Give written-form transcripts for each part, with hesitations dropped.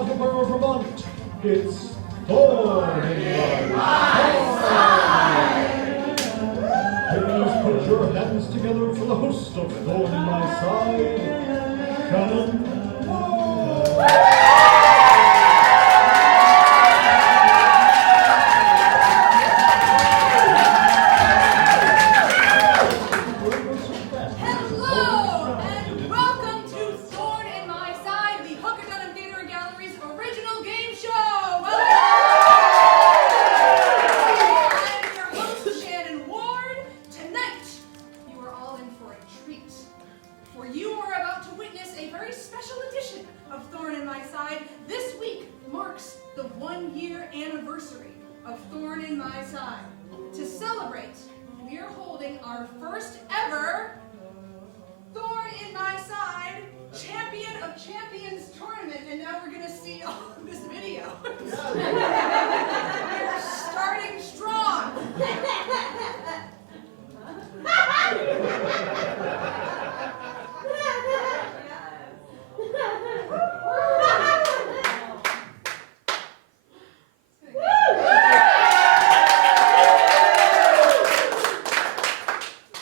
Brattleboro, Vermont, it's Thorn In My Side! Please put your hands together for the host of Thorn In My Side, Shannon. Hello, and welcome to Thorn In My Side, the Hooker-Dunham Theater and Gallery's original game show. I'm your host, Shannon Ward. Tonight, you are all in for a treat, for you are about to witness a very special edition of Thorn In My Side. This week marks the 1-year anniversary of Thorn In My Side. To celebrate, we are holding our first ever Thorn In My Side Champion of Champions tournament, and now we're going to see all of this video. We're starting strong.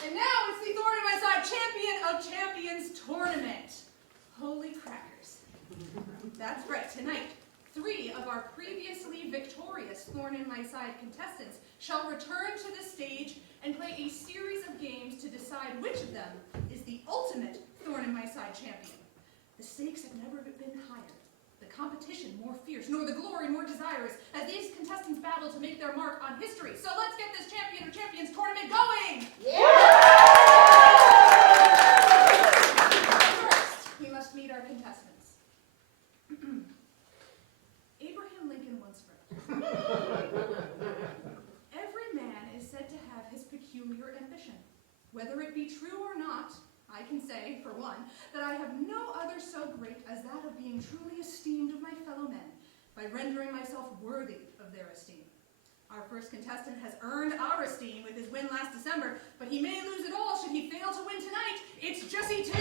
And now it's the Thorn In My Side Champion of Champions tournament. Holy crackers. That's right, tonight, 3 of our previously victorious Thorn In My Side contestants shall return to the stage and play a series of games to decide which of them is the ultimate Thorn In My Side champion. The stakes have never been higher, the competition more fierce, nor the glory more desirous, as these contestants battle to make their mark on history. So let's get this Champion of Champions tournament going! First, we must meet our contestants. Abraham Lincoln once wrote, "Every man is said to have his peculiar ambition. Whether it be true or not, I can say, for one, that I have no other so great as that of being truly esteemed of my fellow men, by rendering myself worthy of their esteem." Our first contestant has earned our esteem with his win last December, but he may lose it all should he fail to win tonight. It's Jesse Tidd!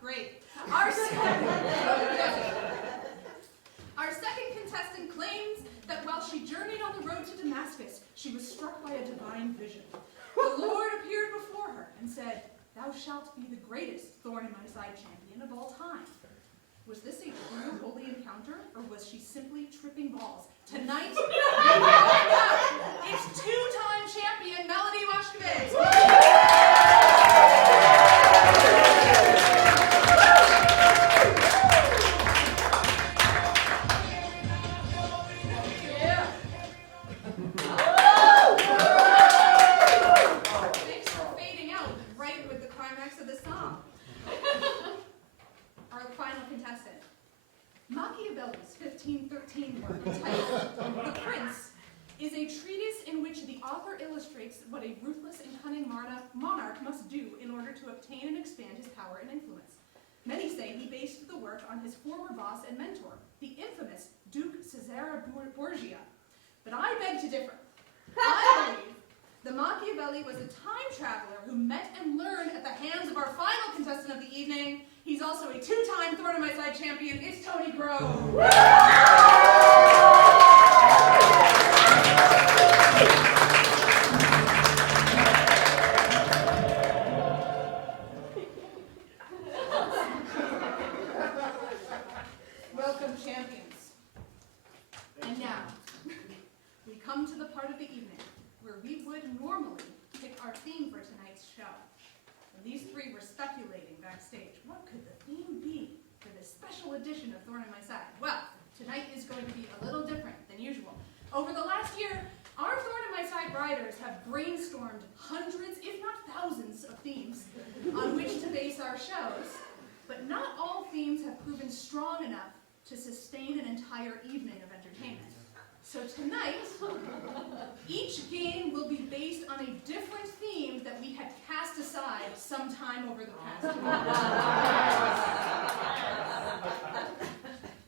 Great. Our second contestant claims that while she journeyed on the road to Damascus, she was struck by a divine vision. The Lord appeared before her and said, "Thou shalt be the greatest Thorn In My Side champion of all time." Was this a true holy encounter, or was she simply tripping balls? Tonight, it's 2-time champion Melody Washkovitz. Thanks for fading out right with the climax of the song. Our final contestant. Machiavelli's 1513 work entitled The Prince is a treatise in which the author illustrates what a ruthless and cunning monarch must do in order to obtain and expand his power and influence. Many say he based the work on his former boss and mentor, the infamous Duke Cesare Borgia. But I beg to differ. I believe the Machiavelli was a time traveler who met and learned at the hands of our final contestant of the evening. He's also a 2-time Thorn In My Side champion. It's Tony Grobe. Welcome, champions. And now, we come to the part of the evening where we would normally pick our theme for tonight's show. When these 3 were speculating backstage, what could the theme be for this special edition of Thorn In My Side? Well, tonight is going to be a little different than usual. Over the last year, our Thorn In My Side riders have brainstormed hundreds, if not thousands, of themes on which to base our shows, but not all themes have proven strong enough to sustain an entire evening of entertainment. So tonight, each game will be based on a different theme that we had cast aside sometime over the past year.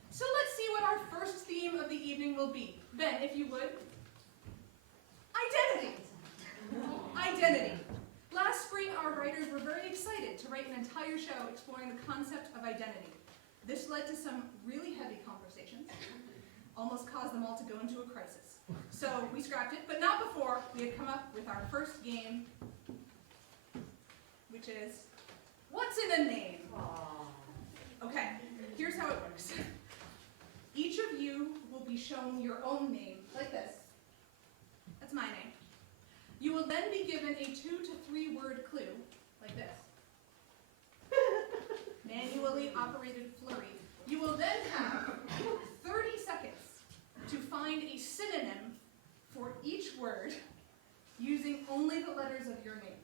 So let's see what our first theme of the evening will will be. Ben, if you would. Identity. Identity. Last spring, our writers were very excited to write an entire show exploring the concept of identity. This led to some really heavy conversations, almost caused them all to go into a crisis. So we scrapped it, but not before we had come up with our first game, which is, what's in a name? Okay, here's how it works. Each of you will be shown your own name, like this. That's my name. You will then be given a 2 to 3 word clue, like this. Manually operated flurry. You will then have 30 seconds to find a synonym for each word using only the letters of your name.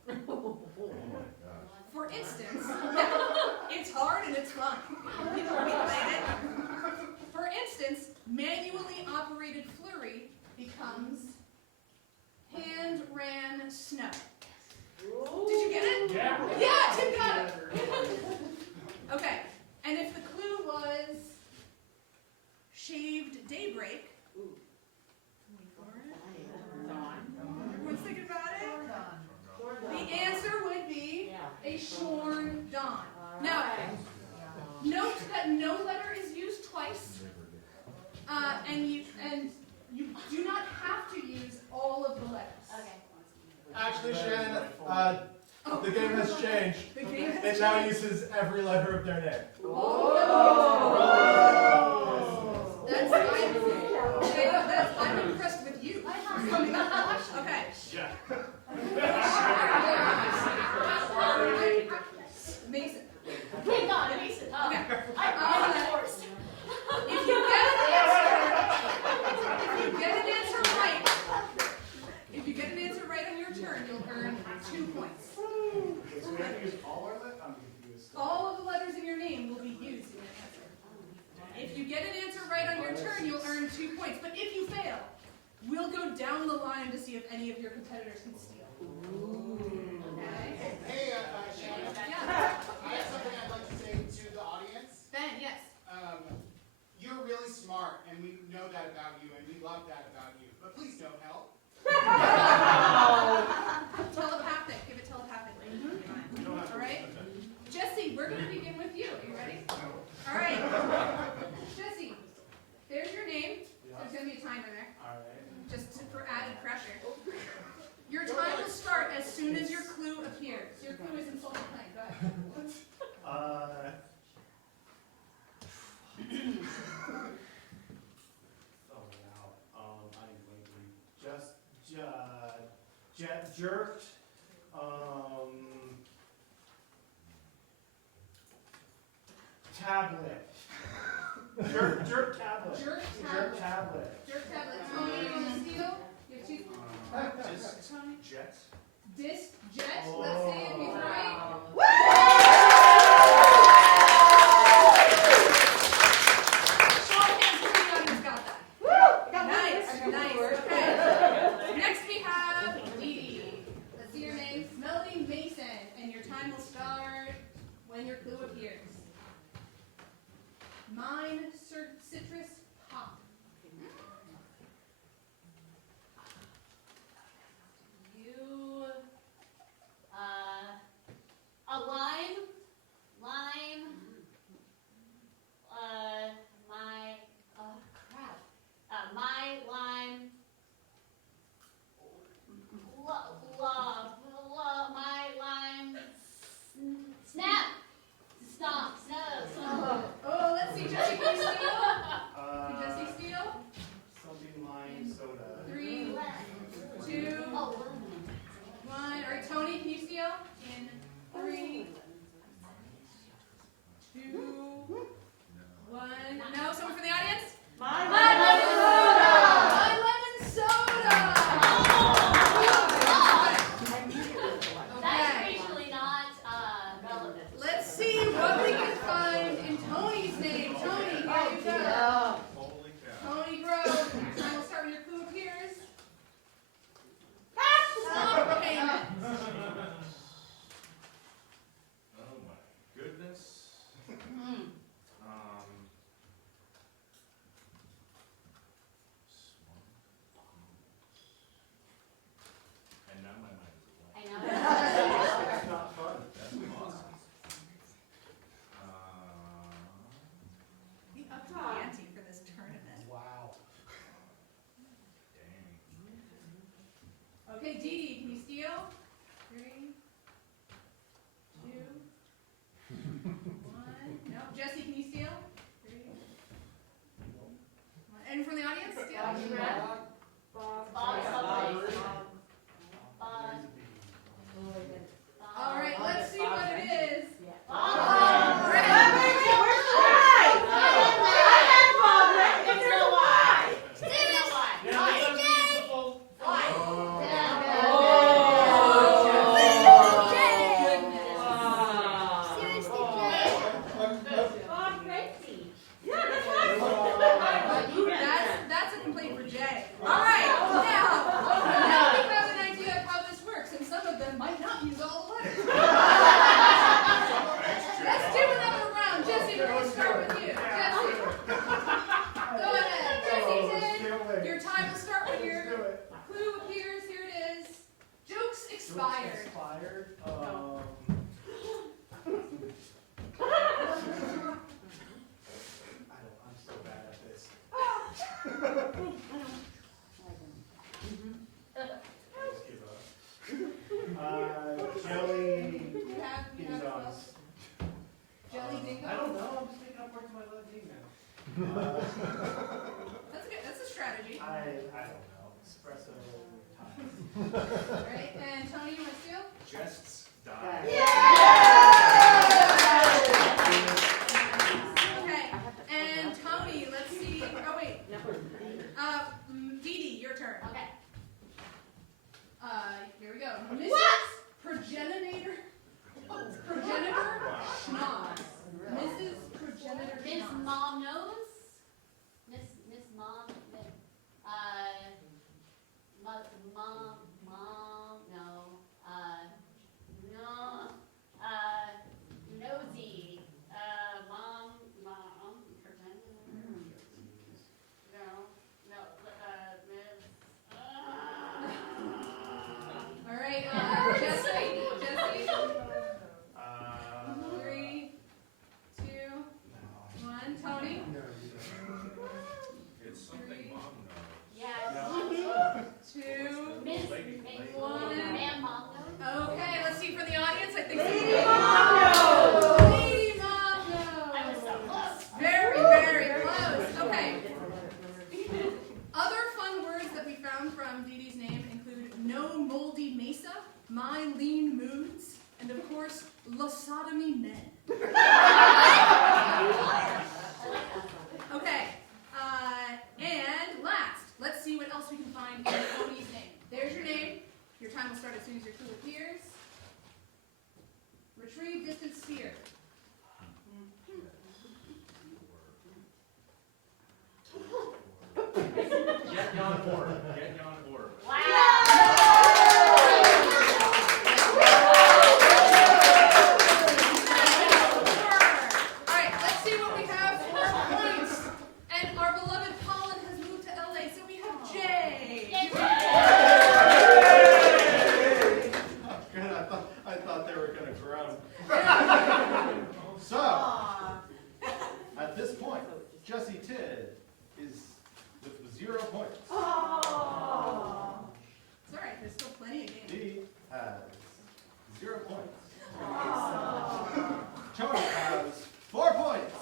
For instance, it's hard and it's fun. We played it. For instance, manually operated flurry becomes hand ran snow. Did you get it? Yeah. Yeah, Tim got it. Okay, and if the clue was shaved daybreak, everyone's thinking about it? The answer would be a shorn dawn. Now, note that no letter is used twice, and you do not have to use all of the letters. Actually, Shannon, the game has changed. The game has It now changed. uses every letter of their name. I'm impressed with you. Okay. Yeah. Mason. Thank God, Mason. Okay. I'm forced. If you get an answer right on your turn, you'll earn 2 points. So we have to use all our letters? I'm confused. All of the letters in your name will be used in your answer. If you get an answer right on your turn, you'll earn 2 points. But if you fail, we'll go down the line to see if any of your competitors can steal. Okay? Hey, Shannon. Yeah. I have something I'd like to say to the audience. Ben, yes. You're really smart, and we know that about you, and we love that about you. But please don't help. Telepathic. Give it telepathically. All right? Jesse, we're going to begin with you. Are you ready? All right. Jesse, there's your name. There's going to be a timer there, All right. just for added pressure. Your time will start as soon as your clue appears. Your clue is in full plane. Go ahead. Oh, wow. I'm blinking. Jerked. Tablet. Jerk tablet. Jerk Jerk tablet. tablet. Jerk tablet. Tony, you want to steal? You have 2. Tony. Jet. Disc jet. Let's see if he's right. Show of hands, the audience got that. Nice. Okay. Next we have Dee Dee. Let's see your name. Melody Mason. And your time will start when your clue appears. Mine, citrus, pop. You, a lime, my lime, my lime, snap, stomp, snow. Oh, let's see. Jesse, can you steal? Can Jesse steal? Something lime soda. 3, 2, 1. All right, Tony, can you steal? In 3, 2, 1. No, someone from the audience? My My lemon soda! That's Okay, racially not relevant. let's see what we can find in Tony's name. Tony, here you go. Holy cow. Tony Grobe. Time will start when your clue appears. Okay. All right. Now we have an idea of how this works, and some of them might not use all the letters. Let's do another round. Jesse, we're going to start with you. Jesse. Go ahead. Jesse, your time will start when your clue appears. Here it is. Jokes expired. I'm so bad at this. Just give up. Jelly You have ding 12. dongs. Jelly dingo. I don't know. I'm just making up words in my left knee now. That's good. That's a strategy. I don't know. Espresso time. All right. And Tony, you want to steal? Jests die. Okay. And Tony, let's see. Oh wait. Dee Dee, your turn. Okay. Here we go. Mrs. Progenitor. Progenitor Schnoz. Mrs. Progenitor Miss Schnoz. Mom knows. Miss Mom. Mom. No. Nosy. Mom. Pretend. No. Miss. All right. Jesse. 3, 2, 1. Tony. It's something mom knows. Yes. 2. Miss. One. Ma'am, Mom knows. Okay. Let's see for the audience. I think Lady Mom knows. Lady Mom I was knows. so close. Very, very close. Okay. Other fun words that we found from Dee Dee's name include no moldy mesa, my lean moods, and of course, losotomy men. Okay. And last, let's see what else we can find in Tony's name. There's your name. Your time will start as soon as your clue appears. Retrieve distant sphere. Get yon orb. Get yon orb. All right, let's see what we have for points. And our beloved Colin has moved to LA, so we have Jay. Good. I thought they were gonna groan. So, at this point, Jesse Tidd is with 0 points. It's all right, there's still plenty of games. Dee has 0 points. Tony has 4 points.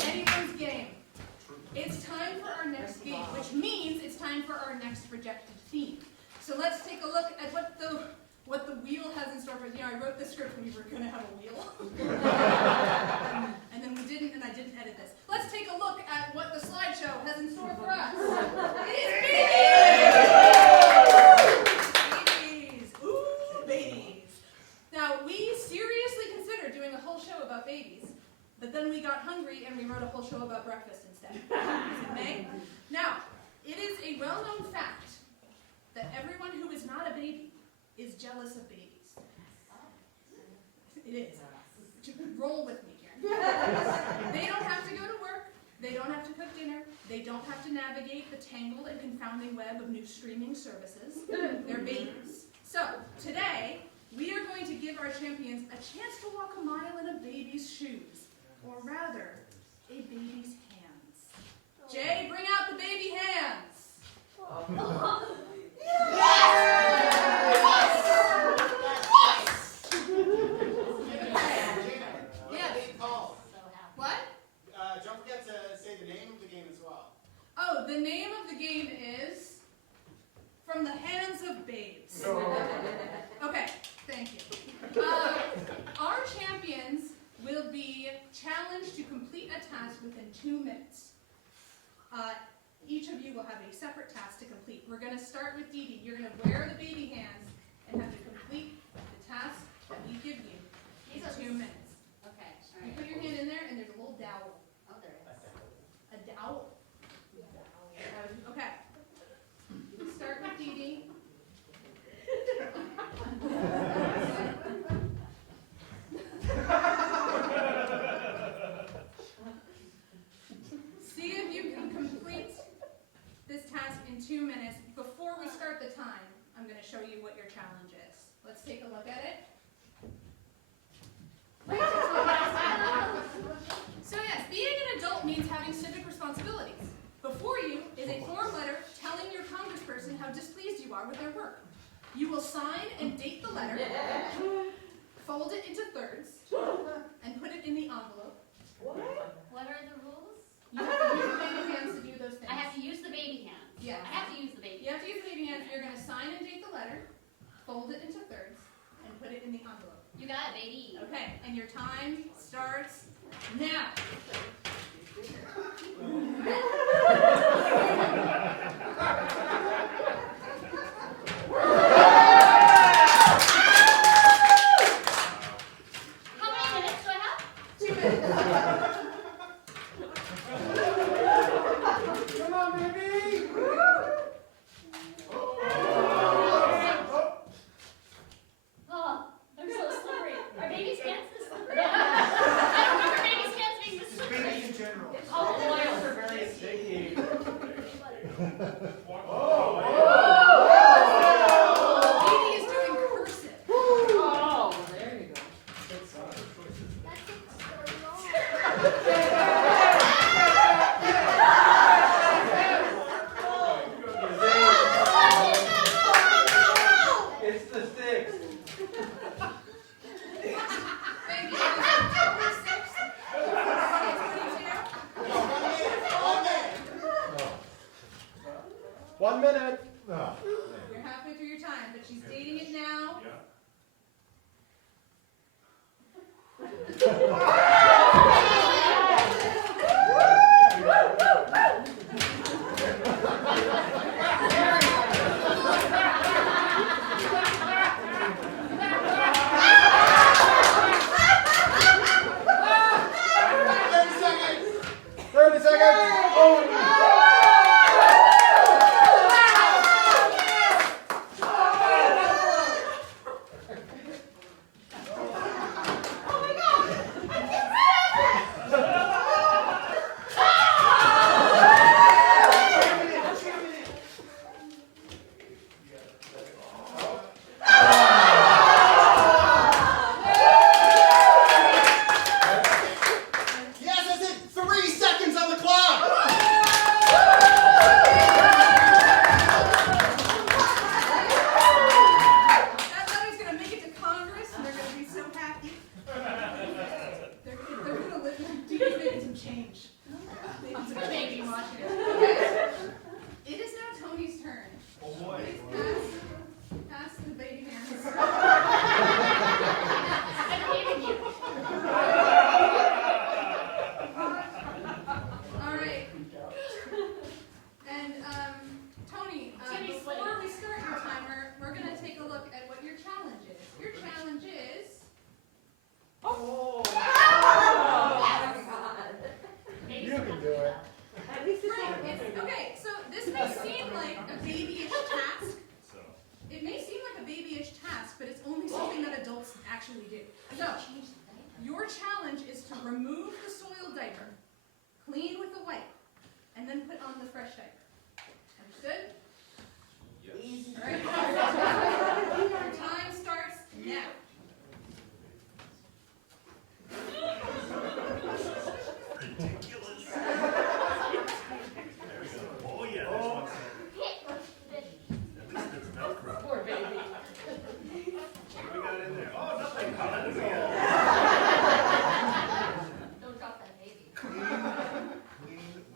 Anyone's game. It's time for our next game, which means it's time for our next projected theme. So let's take a look at what the wheel has in store for us. You know, I wrote this script when we were going to have a wheel. And then we didn't, and I didn't edit this. Let's take a look at what the slideshow has in store for us. It is babies! Babies! Ooh, babies! Now, we seriously considered doing a whole show about babies, but then we got hungry and we wrote a whole show about breakfast instead. Okay? Now, it is a well-known fact that everyone who is not a baby is jealous of babies. It is. Roll with me here. They don't have to go to work. They don't have to cook dinner. They don't have to navigate the tangled and confounding web of new streaming services. They're babies. So, today, we are going to give our champions a chance to walk a mile in a baby's shoes. Or rather, a baby's hands. Jay, bring out the baby hands. Yes. Big call. What? Don't forget to say the name of the game as well. Oh, the name of the game is From the Hands of Babes. Okay, thank you. Our champions will be challenged to complete a task within 2 minutes. Each of you will have a separate task to complete. We're going to start with Dee Dee. You're going to wear the baby hands and have to complete the task that we give you in 2 minutes. Okay, You put your hand in there and there's a little dowel. Oh, there it is. A dowel? show you what your challenge is. Let's take a look at it. So yes, being an adult means having civic responsibilities. Before you is a form letter telling your congressperson how displeased you are with their work. You will sign and date the letter, fold it into thirds, and put it in the envelope. What are the rules? You have to use the baby hands to do those things. I have to use the baby hands. Yes. I have to use the baby You have to use the baby hands. You're going to sign and date the letter, fold it into thirds, and put it in the envelope. You got it, baby. Okay, and your time starts now. How many minutes do I have? 2 minutes. Come on, baby! Oh, I'm so slippery. Are baby's hands this slippery? I don't remember baby's hands being this slippery. Baby in general. Oh, boy. They're very sticky. Katie is doing cursive. Oh, there you go. It's the six. Thank you. October 6th, 2022. 1 minute. You're halfway through your time, but she's dating it now. remove the soiled diaper, clean with a wipe, and then put on the fresh diaper. Understood? Yes. All right. Your time starts now. Oh yeah, there's one thing. At least it's Velcro. Poor baby. What do we got in there? Oh, nothing. Hallelujah. Don't drop that baby. Clean with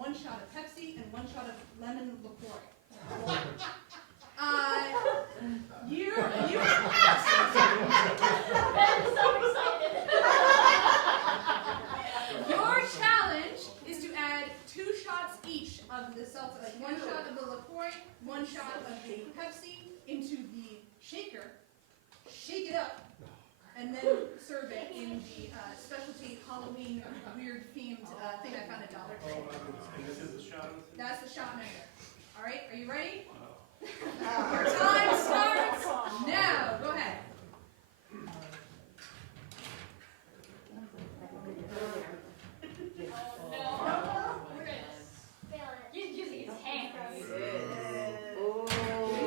1 shot of Pepsi and 1 shot of lemon liqueur. You I'm so excited. Your challenge is to add 2 shots each of the seltzer, like 1 shot of the liqueur, 1 shot of the Pepsi into the shaker, shake it up, and then serve it in the specialty Halloween weird themed thing I found at Dollar Tree. And this is the shot? That's the shot mixer. All right, are you ready? Your time starts now. Go ahead. He's using his hands. He's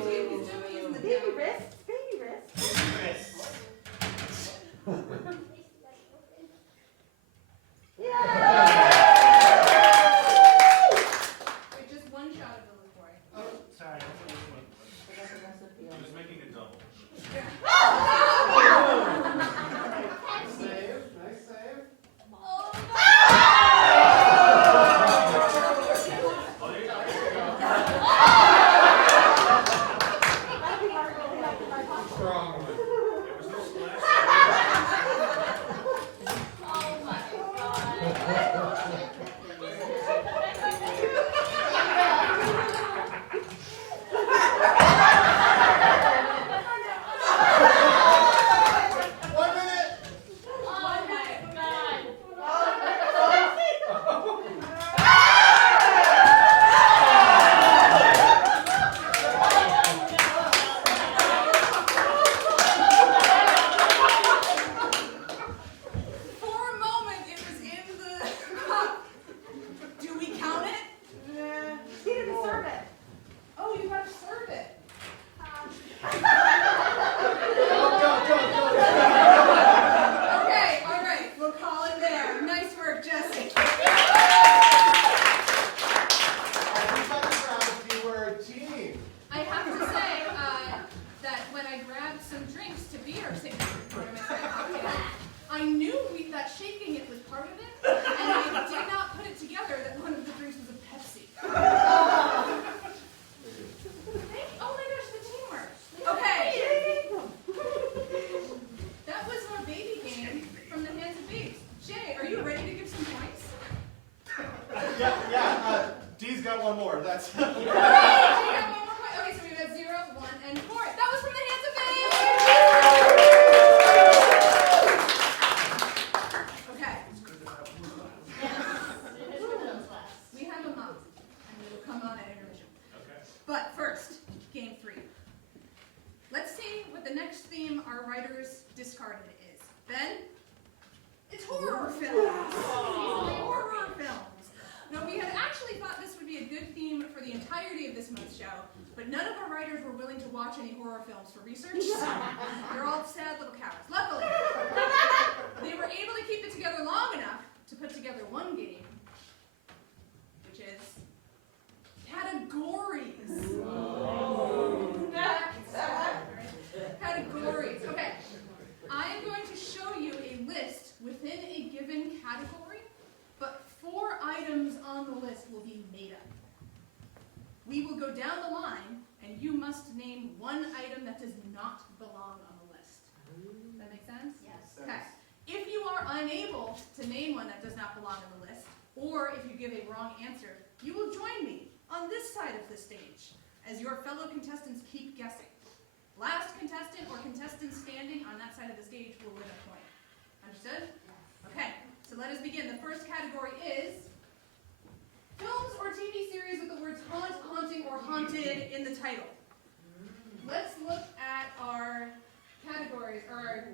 using the Baby wrists, baby wrists. Wait, just 1 shot of the liqueur. Oh, sorry. I'm just making a double. Nice save, nice save. Oh, Oh, there you go. Strong one. There was no splash. oh my God. 1 minute. Oh my God. For a moment, it was in the cup. Do we count it? He didn't serve it. Oh, you got to serve it. Go. Okay, all right, we'll call it there. Nice work, Jesse. You were a team. I have to say that when I grabbed some drinks to be our signature cocktail, I knew that shaking it was part of it, and I did not put it together that one of the drinks was a Pepsi. Oh my gosh, the teamwork. Okay, that was our baby game from the hands of babes. Jay, are you ready to give some points? Yeah. Dee's got 1 more. That's. Great, you got 1 more point. Okay, so we got 0, 1, and 4. That was from the hands of babes. Okay. We have a mom, and we will come on at intermission. Okay. But first, game 3. Let's see what the next theme our writers discarded is. Ben? It's horror films! Horror films! Now, we had actually thought this would be a good theme for the entirety of this month's show, but none of our writers were willing to watch any horror films for research. They're all sad little cowards. Luckily, they were able to keep it together long enough to put together one game, which is categories. Categories. Okay. I am going to show you a list within a given category, but 4 items on the list will be made up. We will go down the line, and you must name 1 item that does not belong on the list. Does that make sense? Yes. Okay. If you are unable to name one that does not belong on the list, or if you give a wrong answer, you will join me on this side of the stage as your fellow contestants keep guessing. Last contestant or contestant standing on that side of the stage will win a point. Understood? Okay, so let us begin. The first category is films or TV series with the words haunt, haunting, or haunted in the title. Let's look at our categories, or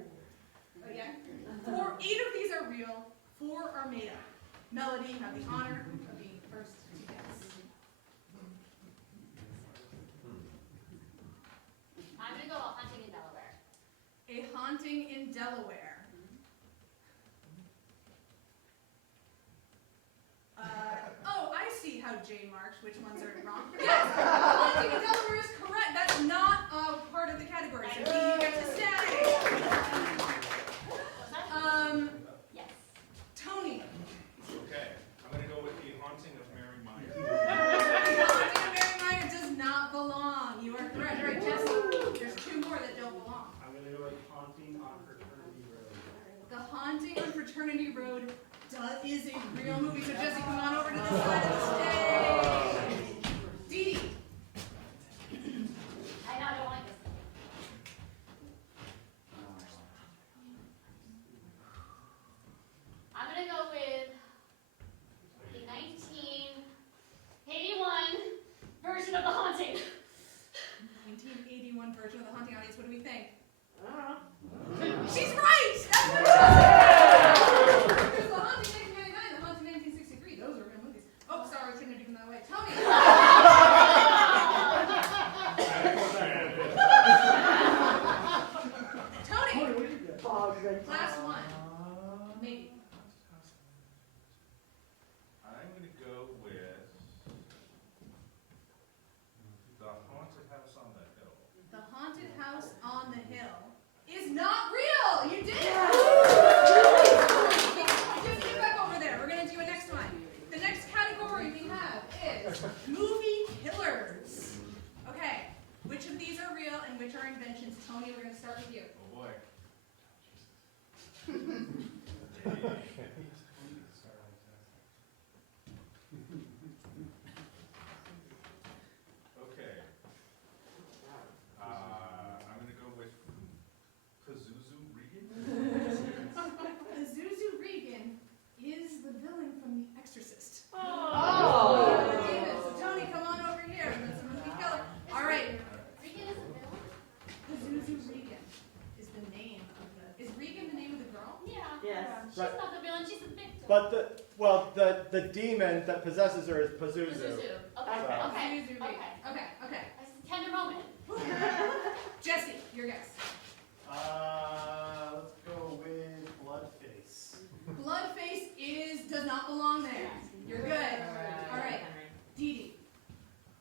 again, 8 of these are real, 4 are made up. Melody, you have the honor of being first to guess. I'm gonna go hunting in Delaware. A haunting in Delaware. Oh, I see how Jay marks which ones are wrong. Yes, haunting in Delaware is correct. That's not part of the category, so you get to stay. Was that? Um, Yes. Tony. Okay. I'm going to go with The Haunting of Mary Myers. start with you. Oh boy. Okay. I'm gonna go with Pazuzu Regan. Pazuzu Regan is the villain from The Exorcist. Oh. David, so Tony, come on over here. That's a movie killer. All right. Regan is a villain? Pazuzu Regan is the name of the. Is Regan the name of the girl? Yeah. Yes. She's Right. not the villain, she's the victim. But the demon that possesses her is Pazuzu. Pazuzu. Okay, So- okay, Pazuzu Regan. okay. Okay. That's a tender moment. Jesse, your guess. Let's go with Bloodface. Bloodface does not belong there. You're good. All right. Dee Dee.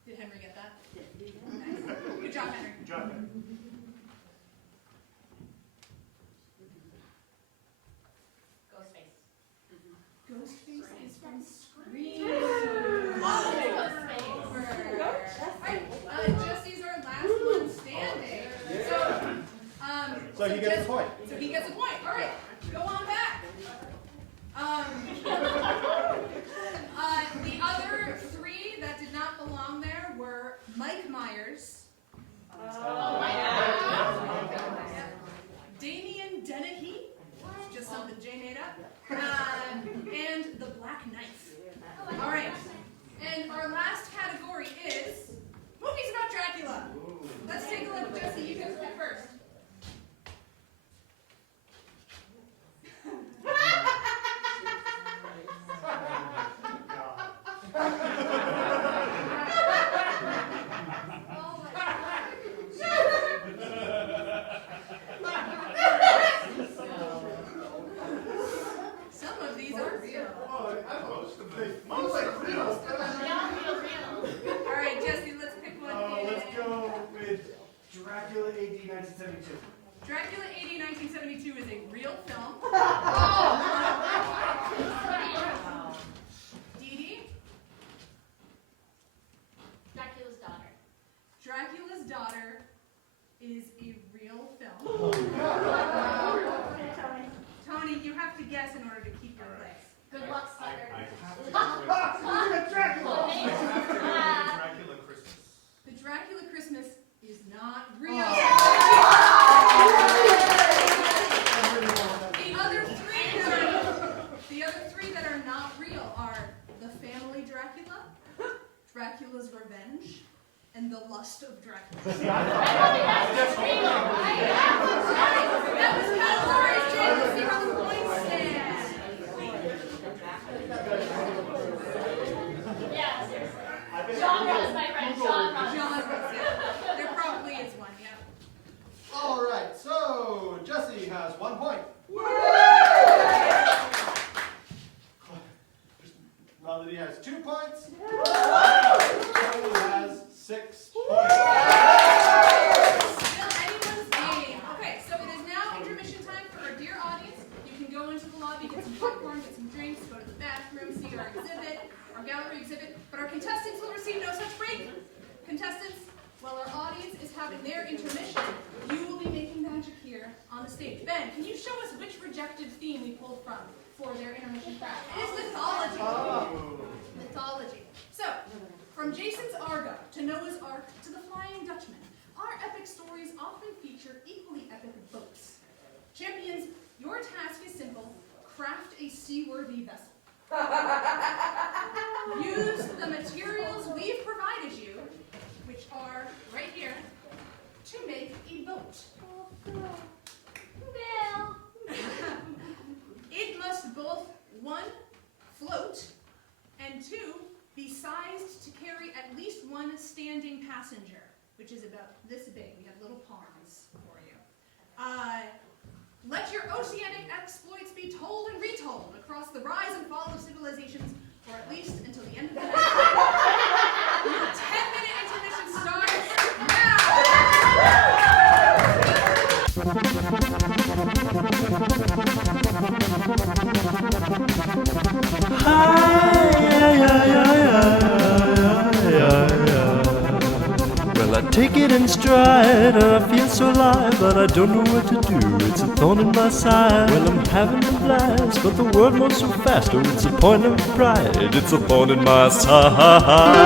Did Henry get that? Nice. Good job, Henry. Good job, man. Ghostface. Ghostface is from Scream. Ghostface. Alright, Jesse's our last one standing. So he gets a point. So he gets a point. All right, go on back. The other three that did not belong there were Mike Myers, Oh my God. Damian Dennehy, just something Jay made up, and the Black Knife. All right, and our last category is movies about Dracula. Let's take a look. Jesse, you can pick first. Some of these are real. Most like real. Real. All right, Jesse, let's pick one. Let's go with Dracula AD 1972. Dracula AD 1972 is a real film. Dee Dee? Dracula's daughter. Dracula's Daughter is a real film. Tony, you have to guess in order to keep your place. Good luck, sucker. Dracula! Dracula Christmas. The Dracula Christmas is not real. The other three that are not real are The Family Dracula, Dracula's Revenge, and The Lust of Dracula. That was categories, Jay. Let's see how the points stand. Yeah, seriously. Genres, my friend, genres. Genres, yeah. There probably is one, yeah. All right, so Jesse has 1 point. Melody has 2 points. Tony has 6 points. Still anyone's game. Okay, so it is now intermission time for our dear audience. You can go into the lobby, get some popcorn, get some drinks, go to the bathroom, see our exhibit, our gallery exhibit. But our contestants will receive no such break. Contestants, while our audience is having their intermission, you will be making magic here on the stage. Ben, can you show us which rejected theme we pulled from for their intermission craft? It is mythology. Mythology. So, from Jason's Argo to Noah's Ark to the Flying Dutchman, our epic stories often feature equally epic boats. Champions, your task is simple: craft a seaworthy vessel. Use the materials we've provided you, which are right here, to make a boat. Bill. It must both, 1, float, and 2, be sized to carry at least 1 standing passenger, which is about this big. We have little ponds for you. Let your oceanic exploits be told and retold across the rise and fall of civilizations, or at least until the end of the night. Your 10-minute intermission starts now! Well, I take it in stride, and I feel so alive, but I don't know what to do. It's a thorn in my side. Well, I'm having a blast, but the world moves so fast. Oh, it's a point of pride. It's a thorn in my side.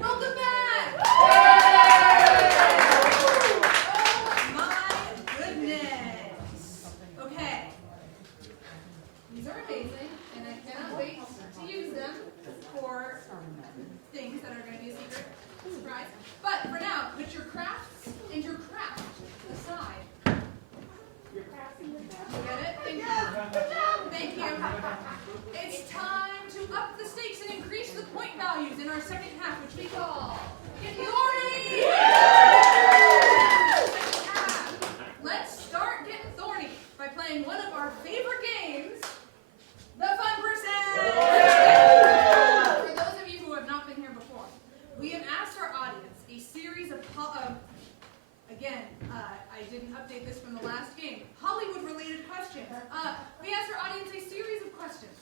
Welcome back! Oh my goodness! Okay. These are amazing, and I cannot wait to use them for things that are going to be a secret surprise. But for now, put your crafts and your craft aside. Get it? Thank you. Thank you. It's time to up the stakes and increase the point values in our second half, which we call Get Thorny! Second half. Let's start getting thorny by playing one of our favorite games, the Fun Percent! For those of you who have not been here before, we have asked our audience a series of again, I didn't update this from the last game, Hollywood-related questions. We asked our audience a series of questions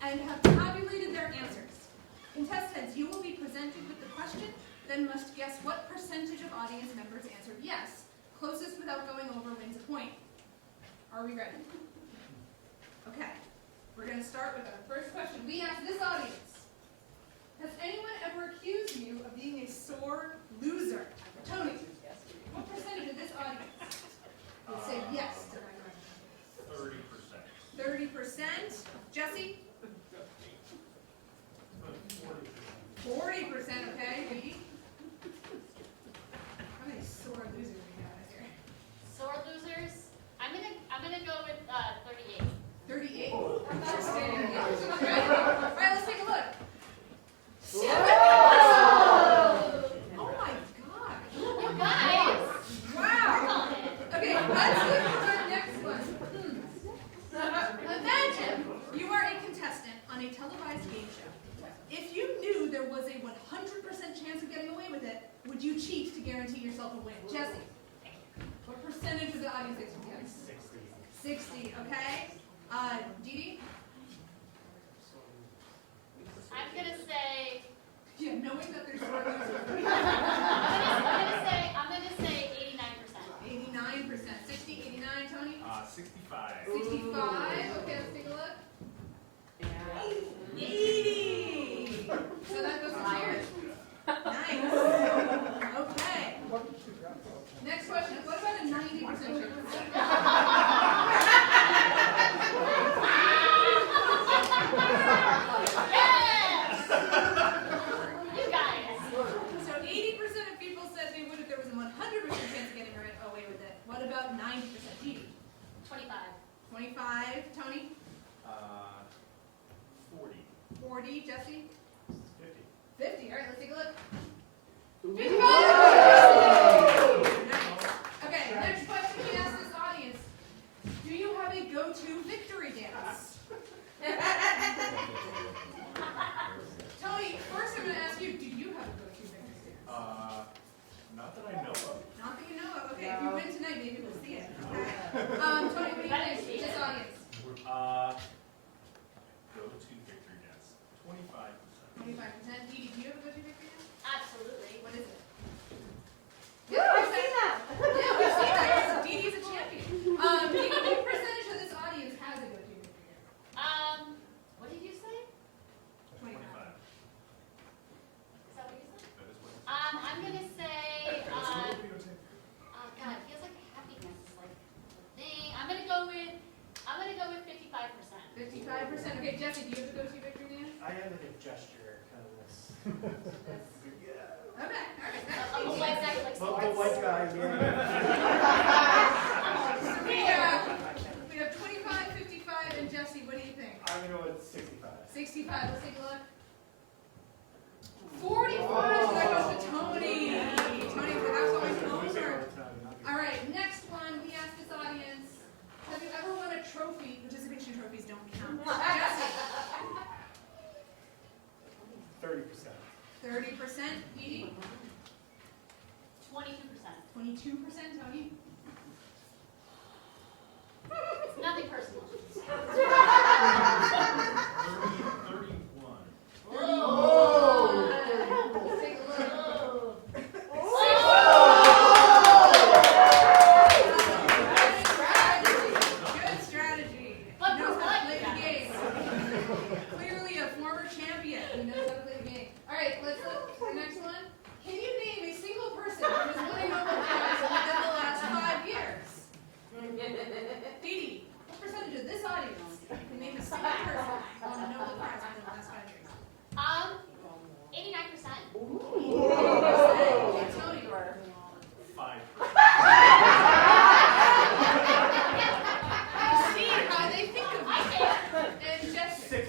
and have tabulated their answers. Contestants, you will be presented with the question, then must guess what percentage of audience members answered yes. Closest without going over wins a point. Are we ready? Okay, we're going to start with our first question. We asked this audience, has anyone ever accused you of being a sore loser? Tony, what percentage of this audience would say yes to that question? 30%. 30%. Jesse? 40%, okay. Dee? How many sore losers do we have out here? Sore losers. I'm gonna go with 38. 38. Interesting. All right, let's take a look. 7. Oh my gosh. You guys. Wow. Okay, let's look at our next one. Imagine you are a contestant on a televised game show. If you knew there was a 100% chance of getting away with it, would you cheat to guarantee yourself a win? Jesse, what percentage of the audience thinks yes? 60, okay. Dee Dee? I'm gonna say. Yeah, knowing that there's sore losers. I'm gonna say 89%. 89%. 60, 89, Tony? 65. 65. Okay, let's take a look. 80. So that goes to cheers. Nice. Okay. Next question. What about a 90% chance? Yes! You guys. So 80% of people said they would if there was a 100% chance of getting away with it. What about 90%? Dee Dee? 25. 25. Tony? 40. 40. Jesse? 50. 50. All right, let's take a look. 55! Nice. Okay, next question we asked this audience. Do you have a go-to victory dance? Tony, first I'm going to ask you, do you have a go-to victory dance? Not that I know of. Not that you know of. Okay, if you win tonight, maybe we'll see it. Okay. Tony, what do you think? This audience. Go-to victory dance. 25%. 25%. Dee Dee, do you have a go-to victory dance? Absolutely. What is it? Yeah, I've seen that. Yeah, we've seen that. Dee Dee's a champion. Dee Dee, what percentage of this audience has a go-to victory dance? What did you say? 25. 25. Is that what you said? That is what it I'm gonna say. That's what the videotape. God, it feels like happiness is like the thing. I'm gonna go with 55%. 55%. Okay, Jesse, do you have a go-to victory dance? I have like a gesture, kind of this. pad. Let's take a look. 45. So that goes to Tony. Tony, that's always an over. All right, next one. We asked this audience, have you ever won a trophy? Participation trophies don't count. Jesse. 30%. 30%. Edie. 22%. 22%. Tony. It's nothing personal. 31. Let's take a look. Good strategy. But Knows for how to what? play the game. Clearly a former champion who knows how to play the game. All right, let's look at the next one. Can you name a single person who has won a Nobel Prize within the last 5 years? Dee, what percentage of this audience can name a single person who won a Nobel Prize within the last 5 years? 89%. Okay, Tony. 5. See how they think of I you. can't. And Jesse. 6%.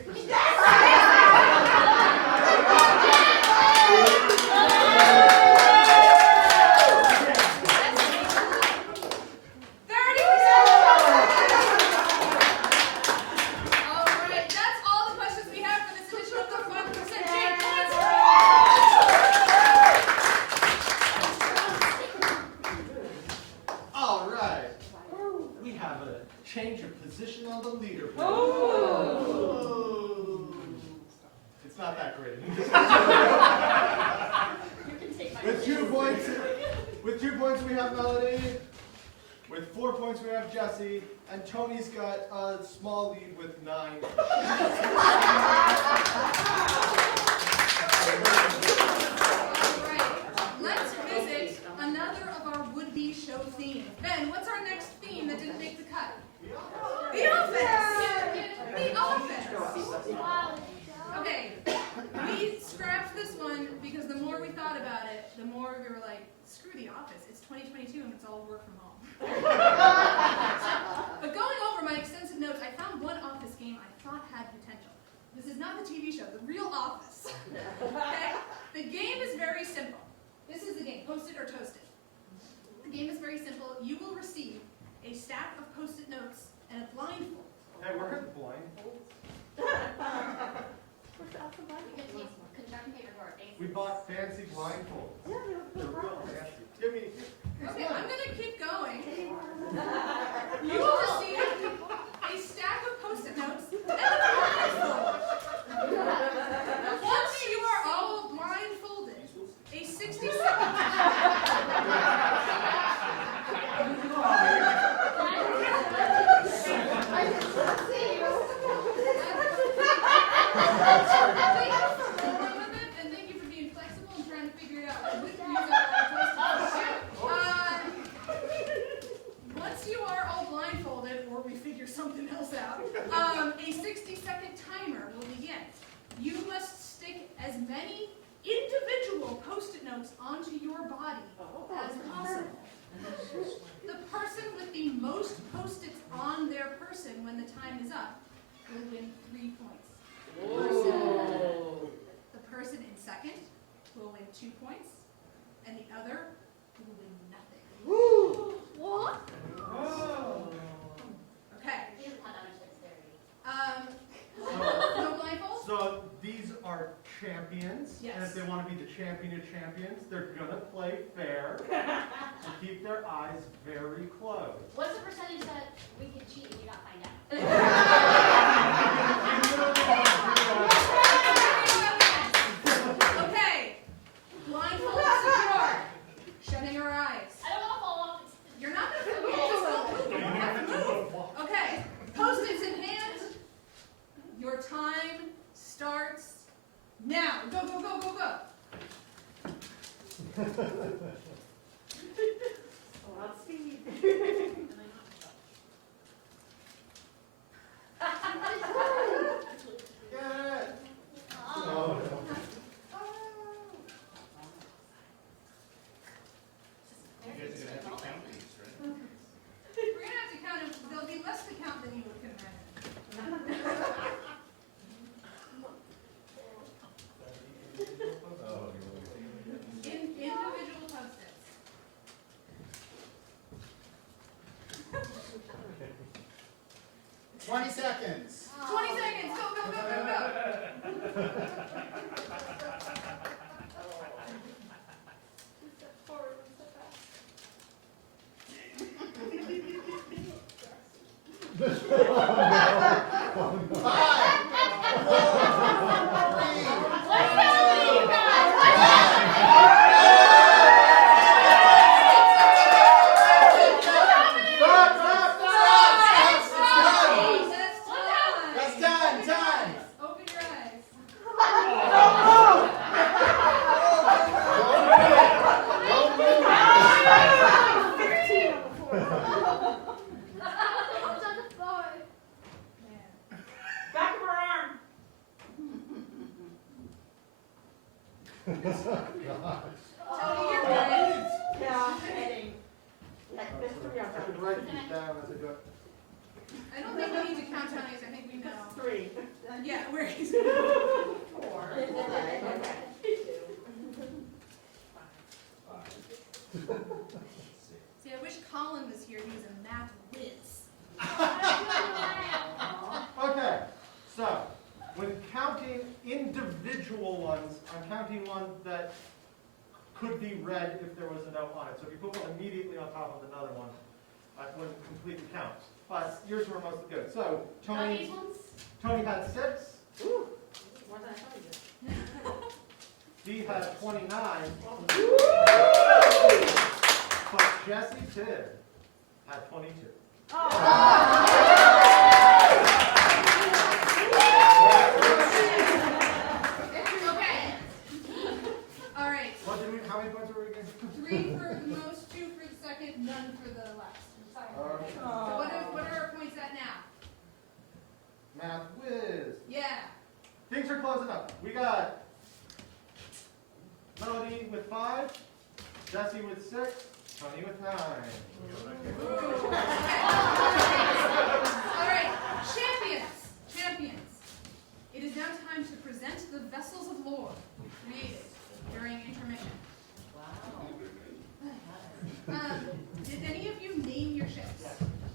Alright, that's all the questions we have for this edition of the 1% Jane Points. All right. We have a change of position on the leaderboard. It's not that great. You can take my With 2 points, we have Melody. With 4 points, we have Jesse. And Tony's got a small lead with 9. Alright, let's visit another of our would-be show themes. Ben, what's our next theme that didn't make the cut? The Office! The Office! Okay, we scrapped this one because the more we thought about it, the more we were like, screw The Office. It's 2022 and it's all work from home. But going over my extensive notes, I found one Office game I thought had potential. This is not the TV show, the real Office. Okay? The game is very simple. This is the game, post it or toast it. The game is very simple. You will receive a stack of post-it notes and a blindfold. Hey, we're at the blind. Construction paper door. We bought fancy blindfolds. They're real fancy. Give me. Okay, I'm going to keep going. You will receive a stack of post-it notes and a blindfold. Once you are all blindfolded, a 60-second Thank you for rolling with it, and thank you for being flexible and trying to figure it out. I wouldn't use it once you are all blindfolded, or we figure something else out, a 60-second timer will begin. You must stick as many individual post-it notes onto your body as possible. The person with the most post-its on their person when the time is up will win 3 points. The person in second will win 2 points, and the other will win nothing. What? Okay. He doesn't have that much dexterity. No blindfolds? So these are champions. Yes. And if they want to be the champion of champions, they're going to play fair and keep their eyes very closed. What's the percentage that we can cheat and you not find out? Okay. Blindfold secure. Shutting our eyes. I don't want to fall off. You're not going to move. Just don't move. You don't have to move. Okay. Post-its in hand. Your time starts now. Go, go, go, go, go. Get it! Oh. You guys are going to have to count these, right? We're going to have to count them. There'll be less to count than you can imagine. Tony, you're good. Yeah, kidding. Like, there's three on I top. could write these down as I go. I don't think we need to count Tony's. I think we know. Three. Yeah, where he's. Four. See, I wish Colin was here. He was a math whiz. Okay, so when counting individual ones, I'm counting one that could be read if there was a note on it. So if you put one immediately on top of another one, it wouldn't completely count. But yours were mostly good. So Tony had 6. Ooh, more than I thought you did. Dee had 29. But Jesse Tidd had 22. Okay. All right. How many points were we getting? 3 for the most, 2 for the second, none for the last. Okay. So what are our points at now? Math whiz. Yeah. Things are closing up. We got Melody with 5, Jesse with 6, Tony with 9. All right, champions. It is now time to present the vessels of lore created during intermission. Did any of you name your ships?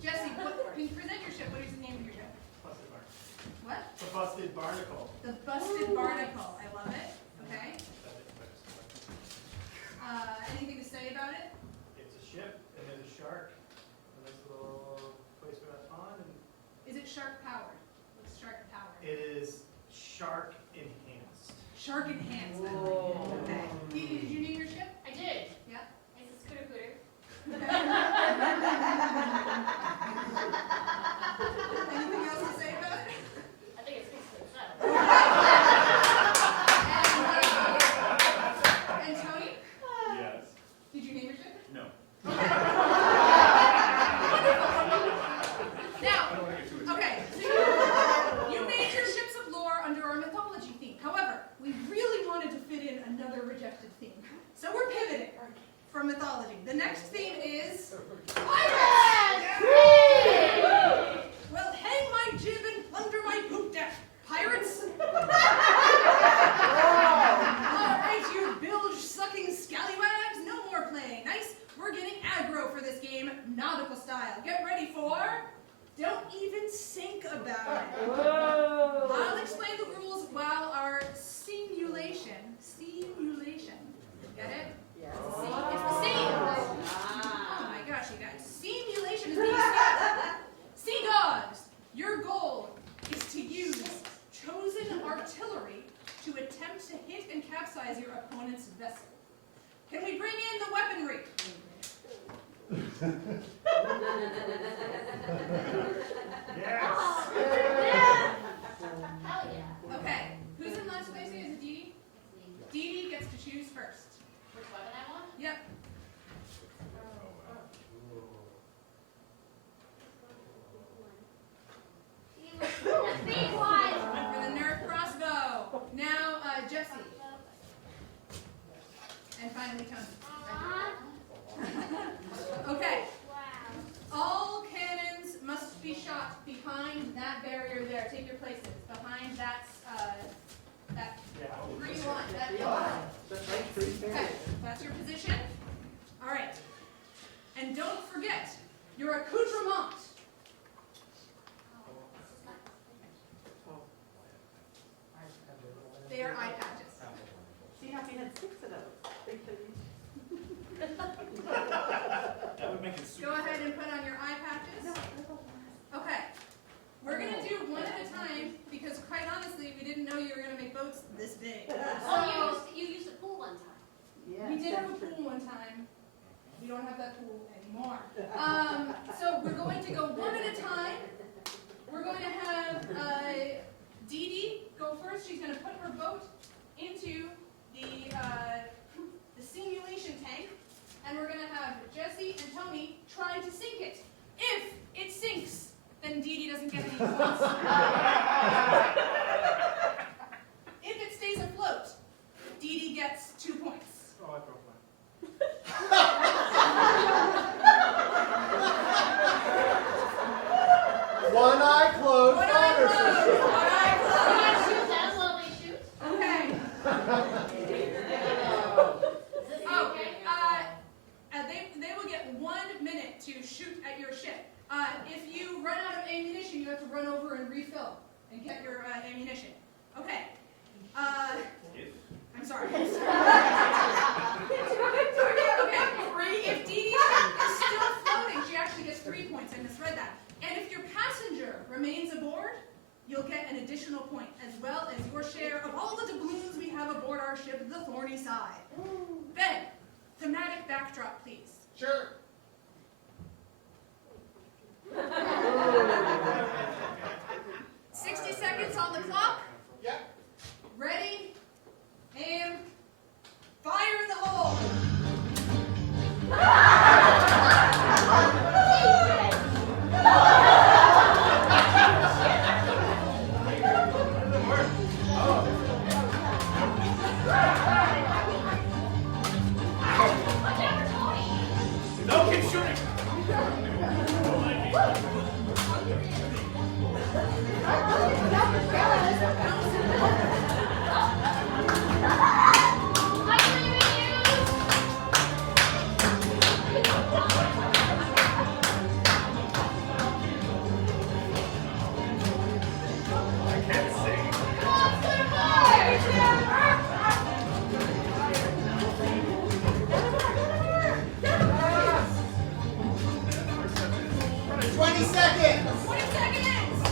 Jesse, can you present your ship? What is the name of your ship? Busted barnacle. What? The busted barnacle. The Busted Barnacle. I love it. Okay. Anything to say about it? It's a ship, and there's a shark. A nice little place for that pond. And Is it shark powered? What's shark powered? it is shark enhanced. Shark enhanced. I like it. Okay. Dee, did you name your ship? I did. Yeah. It's a scooter cooter. Anything else to say about it? I think it speaks for itself. And Tony, Yes. did you name your ship? No. Now, okay, so you made your ships of lore under our mythology theme. However, we really wanted to fit in another rejected theme. So we're pivoting from mythology. The next theme is pirates! Well, hang my jib and plunder my poop deck, pirates! Alright, you bilge-sucking scallywags, no more playing nice. We're getting aggro for this game, nautical style. Get ready for... Don't even think about it. I'll explain the rules while our simulation. Get it? Yes. It's the same. Oh my gosh, you guys. Simulation is being started. Sea dogs, your goal is to use chosen artillery to attempt to hit and capsize your opponent's vessel. Can we bring in the weaponry? Yes. Hell yeah. Okay, who's in last place here? Is it Dee Dee? Dee Dee gets to choose first. Which weapon I want? Yep. The big one. For the Nerf crossbow. Now, Jesse. And finally, Tony. Okay. Wow. All cannons must be shot behind that barrier there. Take your places. Behind that green line. That yellow line. Okay, that's your position. All right. And don't forget your accoutrement. They are eye patches. See how he had 6 of those. They could each if you run out of ammunition, you have to run over and refill and get your ammunition. Okay. I'm sorry. Okay. 3, if Dee Dee's ship is still floating, she actually gets 3 points. I misread that. And if your passenger remains aboard, you'll get an additional point, as well as your share of all the doubloons we have aboard our ship, the Thorny Side. Ben, thematic backdrop, please. Sure. 60 seconds on the clock. Yep. Ready, aim, fire in the hole. No, keep shooting. I can't sing. 20 seconds. 20 seconds.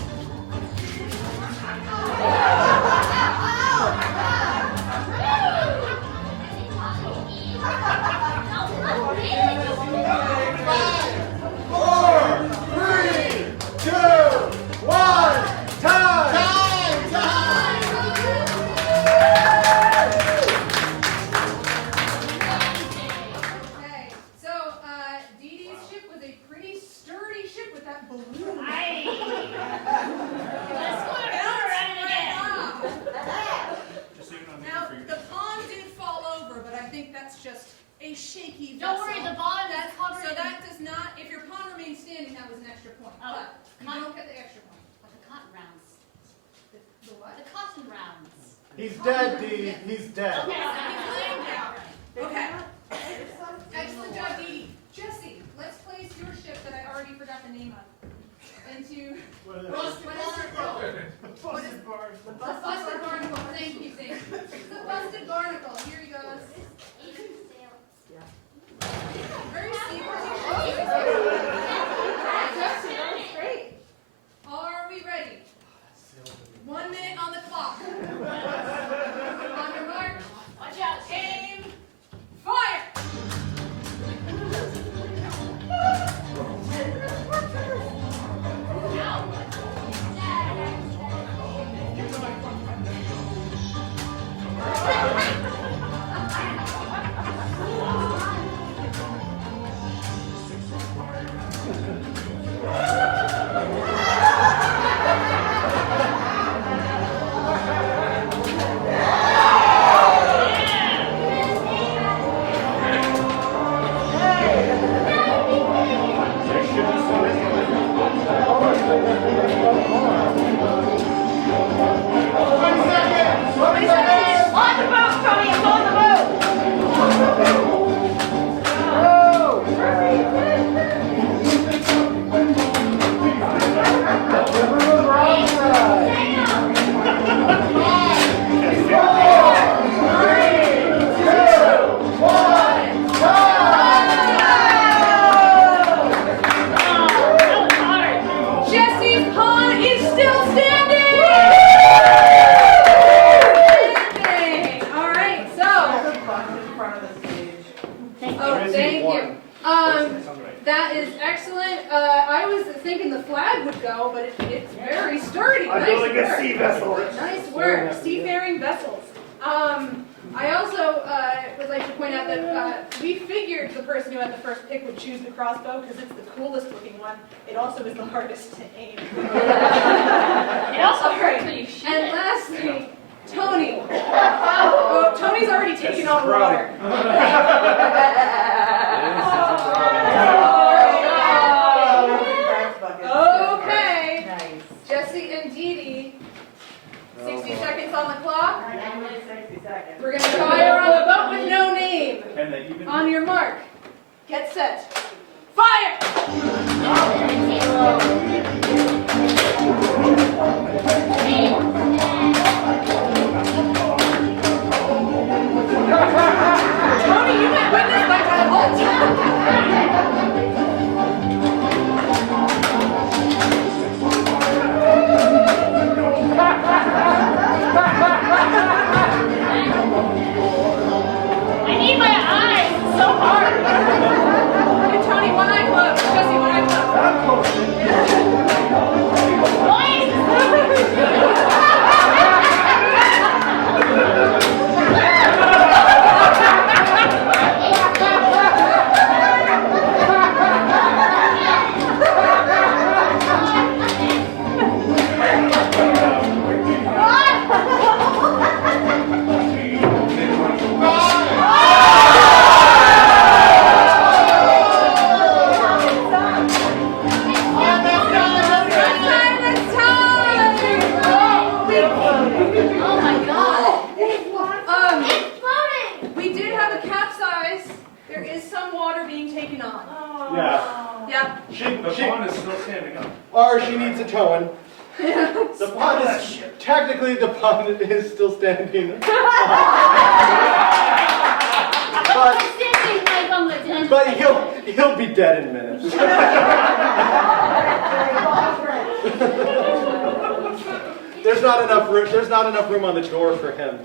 Okay, so Dee Dee's ship was a pretty sturdy ship with that balloon. Just so you know, I'm Now, making the pond did fall over, but I think that's just a shaky Don't vessel. worry, the bottom is That- covered So in- that does not, if your pond remains standing, that was an extra point. Oh, But you don't get the extra point. But the cotton rounds. The what? The cotton rounds. He's dead, Dee. He's dead. Okay, He's laying down. Okay. There's some- Excellent job, Dee Dee. Jesse, let's place your ship that I already forgot the name of into Busted Barnacle. the Busted Barnacle. Thank you, Zane. The Busted Barnacle. Here he goes. Very seaworthy. Jesse, that was great. Are we ready? 1 minute on the clock. On your mark, watch out. aim, fire! Jesse's pond is still standing! Standing. All right, so. In front of the stage. Oh, thank you. That is excellent. I was thinking the flag would go, but it's very sturdy. I'm Nice building a work. sea vessel. Nice work, seafaring vessels. I also would like to point out that we figured the person who had the first pick would choose the crossbow because it's the coolest looking one. It also is the hardest to aim. It also All right. hurts when you shoot And it. lastly, Tony. Oh, Tony's already taken on water. Okay. Nice. Jesse and Dee Dee, 60 seconds on the clock. 60 seconds. We're going to fire on the boat with no name. Can they even? On your mark. Get set. Fire! some water being taken on. Yeah. Yeah. The pond is still standing up. Or she needs a towing. The pond is, technically the pond is still standing. I'm standing like on the end. But he'll be dead in minutes. There's not enough room on the door for him.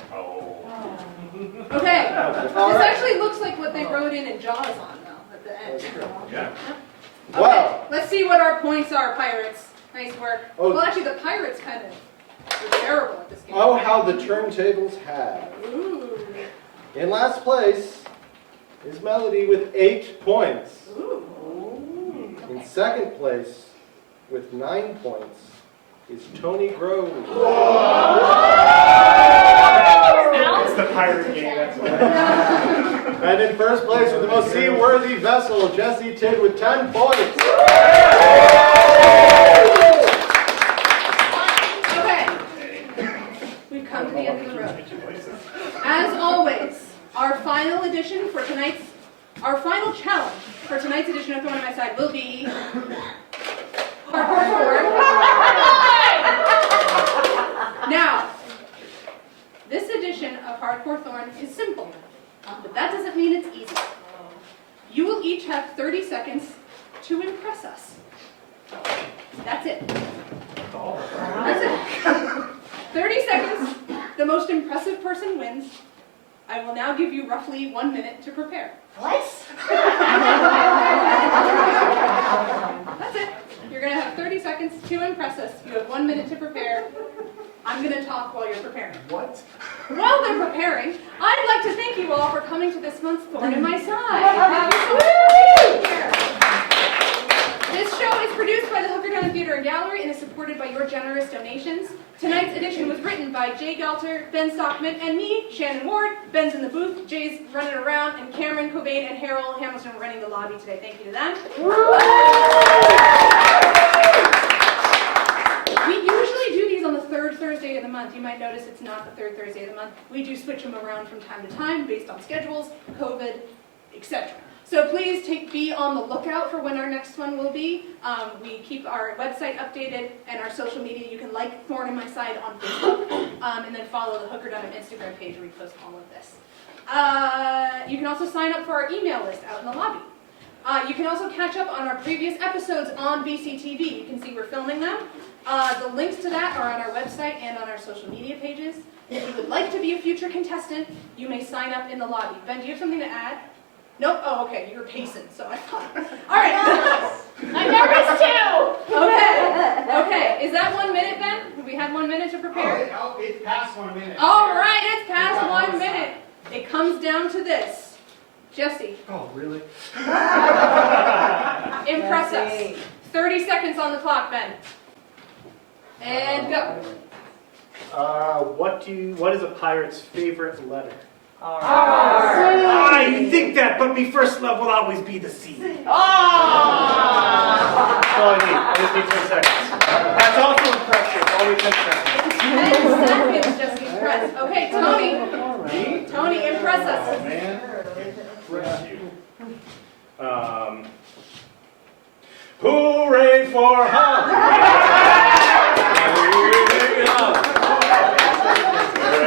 Okay. All This right. actually looks like what they wrote in Jaws on, though, at the end. Yeah. Okay, Wow. let's see what our points are, pirates. Nice work. Oh. Well, actually, the pirates kind of were terrible at this game. Oh, how the turntables have. Ooh. In last place is Melody with 8 points. Ooh. In second place with 9 points is Tony Grobe. It's the pirate game, that's it. And in first place with the most seaworthy vessel, Jesse Tidd with 10 points. Okay. We've come to the end of the road. As always, our final challenge for tonight's edition of Thorn In My Side will be hardcore Thorn. Now, this edition of Hardcore Thorn is simple, but that doesn't mean it's easy. You will each have 30 seconds to impress us. That's it. That's it. 30 seconds. The most impressive person wins. I will now give you roughly 1 minute to prepare. What? That's it. You're going to have 30 seconds to impress us. You have 1 minute to prepare. I'm going to talk while you're preparing. What? While they're preparing, I'd like to thank you all for coming to this month's Thorn In My Side. Thank you so much for being here. This show is produced by the Hooker-Dunham Theater and Gallery and is supported by your generous donations. Tonight's edition was written by Jay Gelter, Ben Stockman, and me, Shannon Ward. Ben's in the booth, Jay's running around, and Cameron, Cobain, and Harold Hamilton are running the lobby today. Thank you to them. We usually do these on the third Thursday of the month. You might notice it's not the third Thursday of the month. We do switch them around from time to time based on schedules, COVID, etc. So please be on the lookout for when our next one will be. We keep our website updated and our social media. You can like Thorn In My Side on Facebook and then follow the Hooker-Dunham Instagram page where we post all of this. You can also sign up for our email list out in the lobby. You can also catch up on our previous episodes on BCTV. You can see we're filming them. The links to that are on our website and on our social media pages. If you would like to be a future contestant, you may sign up in the lobby. Ben, do you have something to add? Nope? Oh, okay. You're pacing, so I thought. All right. I'm nervous too. Okay. Is that 1 minute, Ben? Have we had 1 minute to prepare? Oh, it's past 1 minute. All right. It's past 1 minute. It comes down to this. Jesse. Oh, really? Impress us. 30 seconds on the clock, Ben. And go. What is a pirate's favorite letter? R. You think that, but my first love will always be the sea. Oh! That's all I need. I just need 10 seconds. That's also impression. Only 10 seconds. 10 seconds, just impress. Okay, Tony. Tony, impress us. Oh, man. Impress you. Hooray for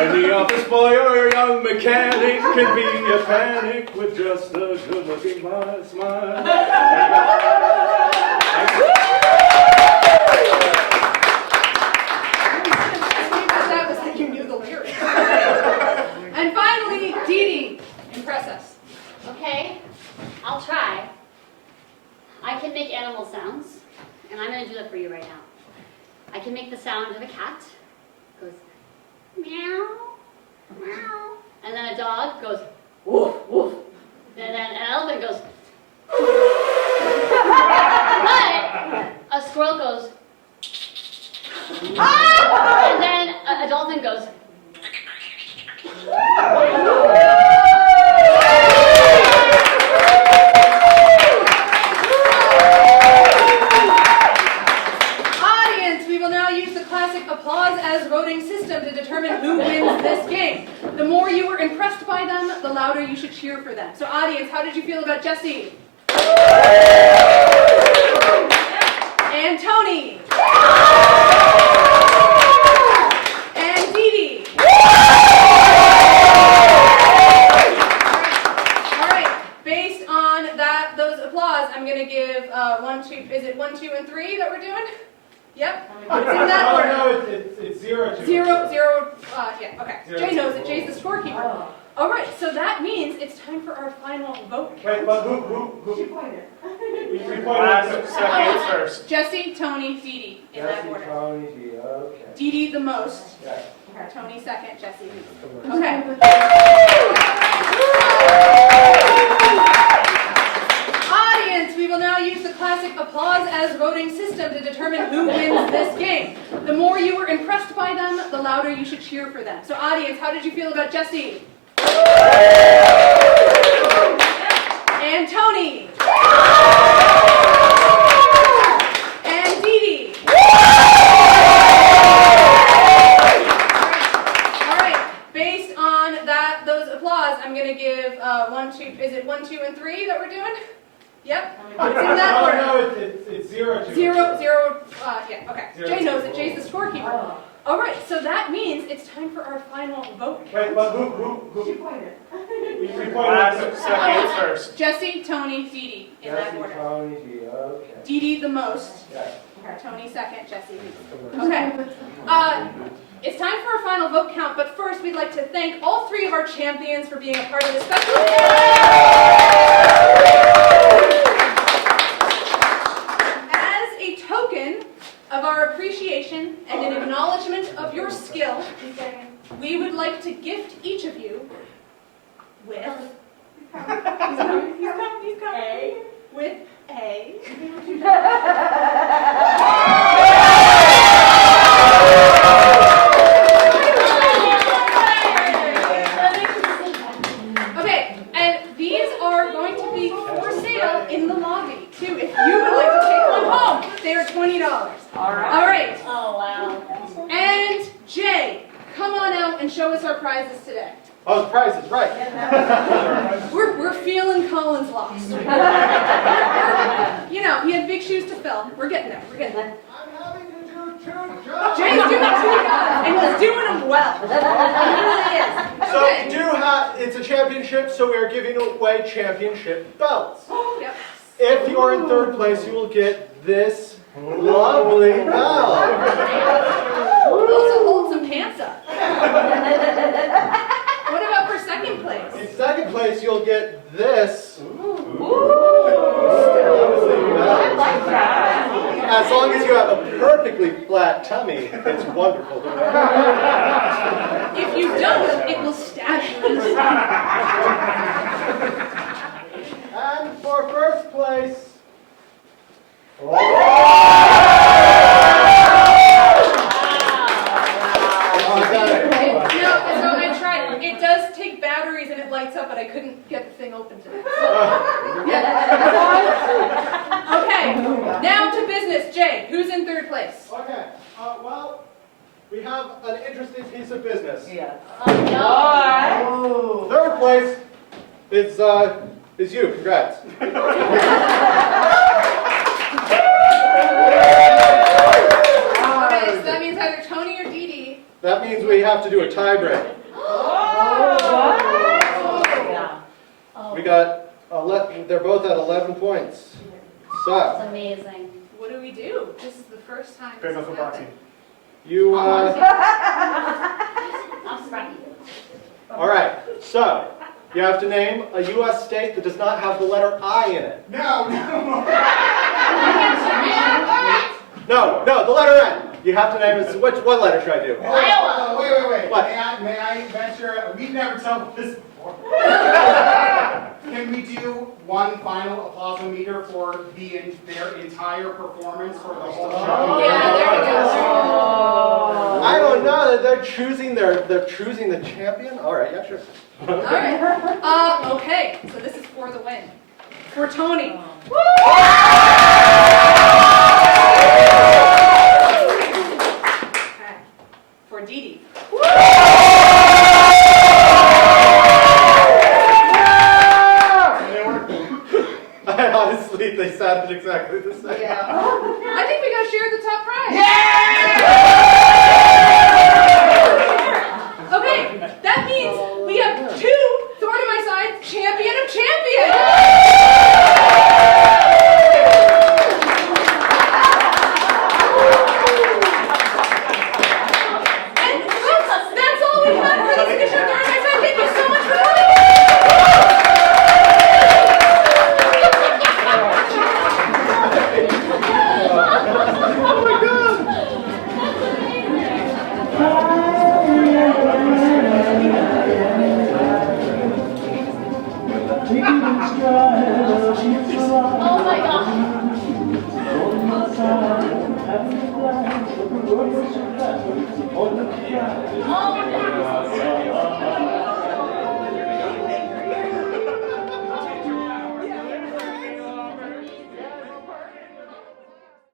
Any office boy or a young mechanic can be a panic with just a good-looking smile. That was like you knew the lyrics. And finally, Dee Dee, impress us. Okay, I'll try. I can make animal sounds, and I'm going to do that for you right now. I can make the sound of a cat. It goes meow, meow, and then a dog goes woof, woof, and then an elephant goes but a squirrel goes and then a dolphin goes Audience, we will now use the classic applause as voting system to determine who wins this game. The more you were impressed by them, the louder you should cheer for them. So audience, how did you feel about Jesse? And Tony? And Dee Dee? All right, based on those applause, I'm going to give 1, 2, is it 1, 2, and 3 that we're doing? Yep, it's in that order. No, it's 0, 2. 0, 0, yeah, okay. 0, Jay 2. knows it, Jay's the scorekeeper. Oh. All right, so that means it's time for our final vote. Wait, but who? She pointed. We pointed Second, first. Jesse, Tony, Dee Dee, in that order. Tony, G, okay. Dee Dee the most, Yeah. Tony second, Jesse least. Okay. Audience, we will now use the classic applause as voting system to determine who wins this game. The more you were impressed by them, the louder you should cheer for them. So audience, how did you feel about Jesse? And Tony? And Dee Dee? All right, based on those applause, I'm going to give 1, 2, is it 1, 2, and 3 that we're doing? Yep, it's in that order. No, it's 0, 2. 0, 0, yeah, okay. 0, Jay 2. knows it, Jay's the scorekeeper. Oh. All right, so that means it's time for our final vote. Wait, but who? She pointed. We pointed Second, first. Jesse, Tony, Dee Dee, in that order. Tony, G, okay. Dee Dee the most, Yeah. Tony second, Jesse least. Okay, it's time for our final vote count, but first we'd like to thank all 3 of our champions for being a part of this special As a token of our appreciation and an acknowledgement of your skill, we would like to gift each of you with with a Okay, and these are going to be for sale in the lobby too. If you would like to take one home, they are $20. All right. All right. Oh, wow. And Jay, come on out and show us our prizes today. Oh, the prize is right. We're feeling Colin's loss. You know, he had big shoes to fill. We're getting there. We're getting there. I'm having to do 2 jobs. Jay's doing 2 jobs, and he's doing them well. He really is. So Okay. we do have, it's a championship, so we are giving away championship belts. Yep. If you are in 3rd place, you will get this lovely belt. Also hold some pants up. What about for 2nd place? In 2nd place, you'll get this. I like that. As long as you have a perfectly flat tummy, it's wonderful. If you don't, it will stab you in the stomach. And for 1st place, No, so I tried. It does take batteries and it lights up, but I couldn't get the thing open today. Okay, now to business. Jay, who's in 3rd place? Okay, well, we have an interesting piece of business. Yes. Oh. 3rd place is you. Congrats. Okay, so that means either Tony or Dee Dee. That means we have to do a tie break. We got 11, they're both at 11 points. So, That's amazing. What do we do? This is the first time. Pick this up has the boxing. happened. you, I'm scrappy. all right, so, you have to name a U.S. state that does not have the letter I in it. No. No, the letter N. You have to name it, what letter should I do? Iowa. Wait. What? May I venture? We've never told this before. Can we do one final applause-o-meter for their entire performance for the whole show? Yeah, there we go. I don't know, they're choosing the champion? All right, yeah, sure. All right. Okay, so this is for the win. For Tony. Okay. For Dee Dee. exactly the same. Yeah. I think we gotta share the top prize. Okay, that means we have 2 Thorn in My Side Champion of Champions. And folks, that's all we have for this edition of Thorn in My Side. Thank you so much for coming. Oh my god. Oh no.